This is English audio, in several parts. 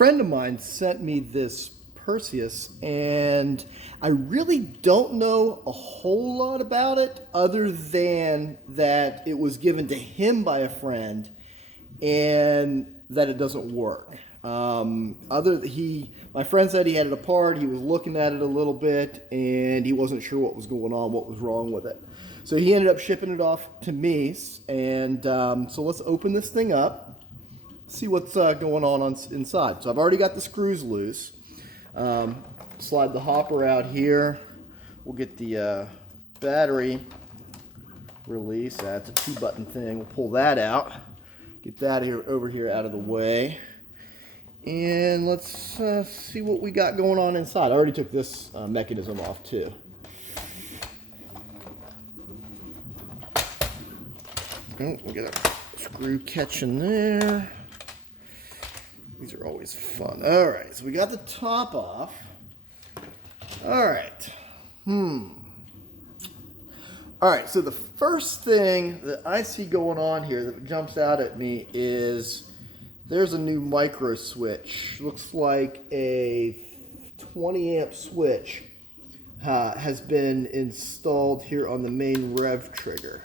friend of mine sent me this Perseus, and I really don't know a whole lot about it other than that it was given to him by a friend and that it doesn't work. My friend said he had it apart. He was looking at it a little bit, and he wasn't sure what was going on, what was wrong with it. So he ended up shipping it off to me, and so let's open this thing up, see what's going on inside. So I've already got the screws loose. Slide the hopper out here. We'll get the battery release. That's a 2-button thing. We'll pull that out. Get that over here out of the way. And let's see what we got going on inside. I already took this mechanism off too. Oh, we got a screw catch in there. These are always fun. All right, so we got the top off. All right. All right, so the first thing that I see going on here that jumps out at me is there's a new micro switch. Looks like a 20 amp switch has been installed here on the main rev trigger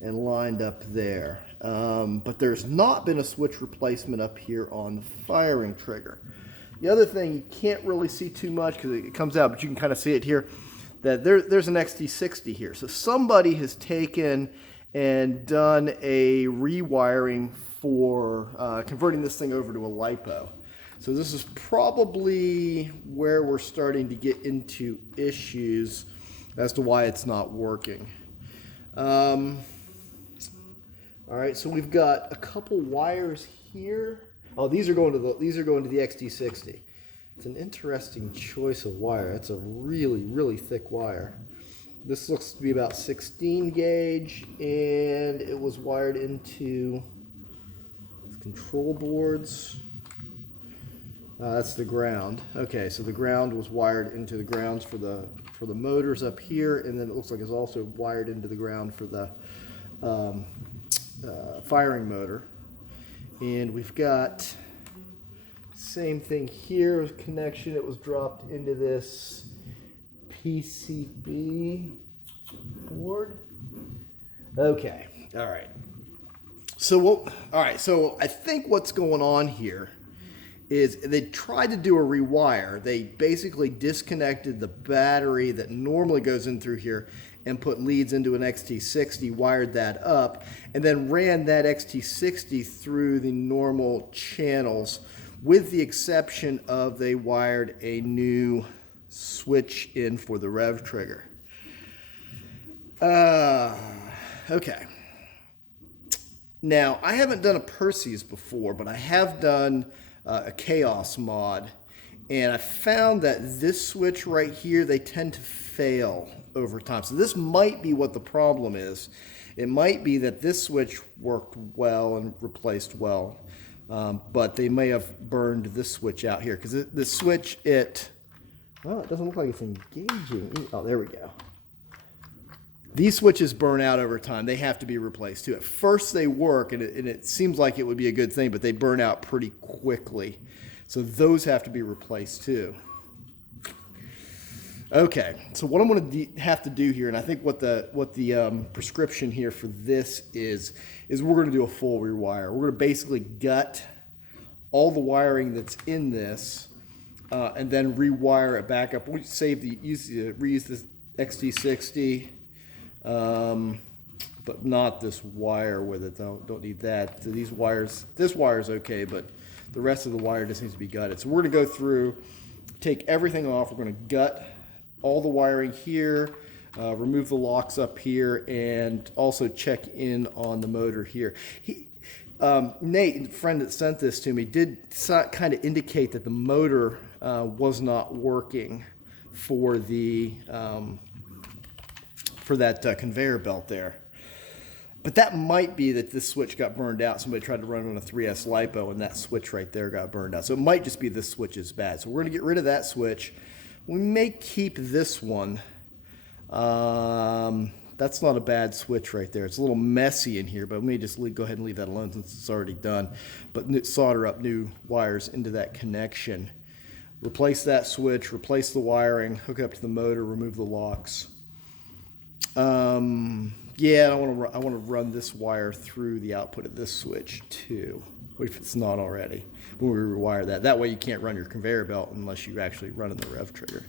and lined up there. But there's not been a switch replacement up here on the firing trigger. The other thing, you can't really see too much because it comes out, but you can kind of see it here, that there's an XT60 here. So somebody has taken and done a rewiring for converting this thing over to a LiPo. So this is probably where we're starting to get into issues as to why it's not working. All right, so we've got a couple wires here. Oh, these are going to the XT60. It's an interesting choice of wire. It's a really, really thick wire. This looks to be about 16 gauge, and it was wired into control boards. That's the ground. Okay, so the ground was wired into the grounds for the motors up here, and then it looks like it's also wired into the ground for the firing motor. And we've got same thing here, connection. It was dropped into this PCB board. Okay, all right. So I think what's going on here is they tried to do a rewire. They basically disconnected the battery that normally goes in through here and put leads into an XT60, wired that up, and then ran that XT60 through the normal channels, with the exception of they wired a new switch in for the rev trigger. Okay. Now, I haven't done a Perses before, but I have done a Chaos mod, and I found that this switch right here, they tend to fail over time. So this might be what the problem is. It might be that this switch worked well and replaced well, but they may have burned this switch out here, because the switch, it doesn't look like it's engaging. Oh, there we go. These switches burn out over time. They have to be replaced too. At first they work, and it seems like it would be a good thing, but they burn out pretty quickly. So those have to be replaced too. Okay, so what I'm going to have to do here, and I think what the prescription here for this is we're going to do a full rewire. We're going to basically gut all the wiring that's in this, and then rewire it back up. We reuse this XT60. But not this wire with it. Don't need that. So this wire is okay, but the rest of the wire just needs to be gutted. So we're going to go through, take everything off. We're going to gut all the wiring here, remove the locks up here, and also check in on the motor here. Nate, the friend that sent this to me, did kind of indicate that the motor was not working for that conveyor belt there. But that might be that this switch got burned out. Somebody tried to run on a 3S LiPo, and that switch right there got burned out. So it might just be this switch is bad. So we're going to get rid of that switch. We may keep this one That's not a bad switch right there. It's a little messy in here, but let me just go ahead and leave that alone since it's already done. But solder up new wires into that connection. Replace that switch, replace the wiring, hook up to the motor, remove the locks. Yeah, I want to run this wire through the output of this switch too, if it's not already. When we rewire that, that way you can't run your conveyor belt unless you actually run in the rev trigger.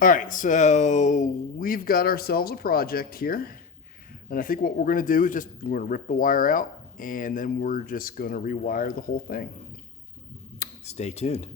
All right, so we've got ourselves a project here, and I think what we're going to do is we're going to rip the wire out, and then we're just going to rewire the whole thing. Stay tuned.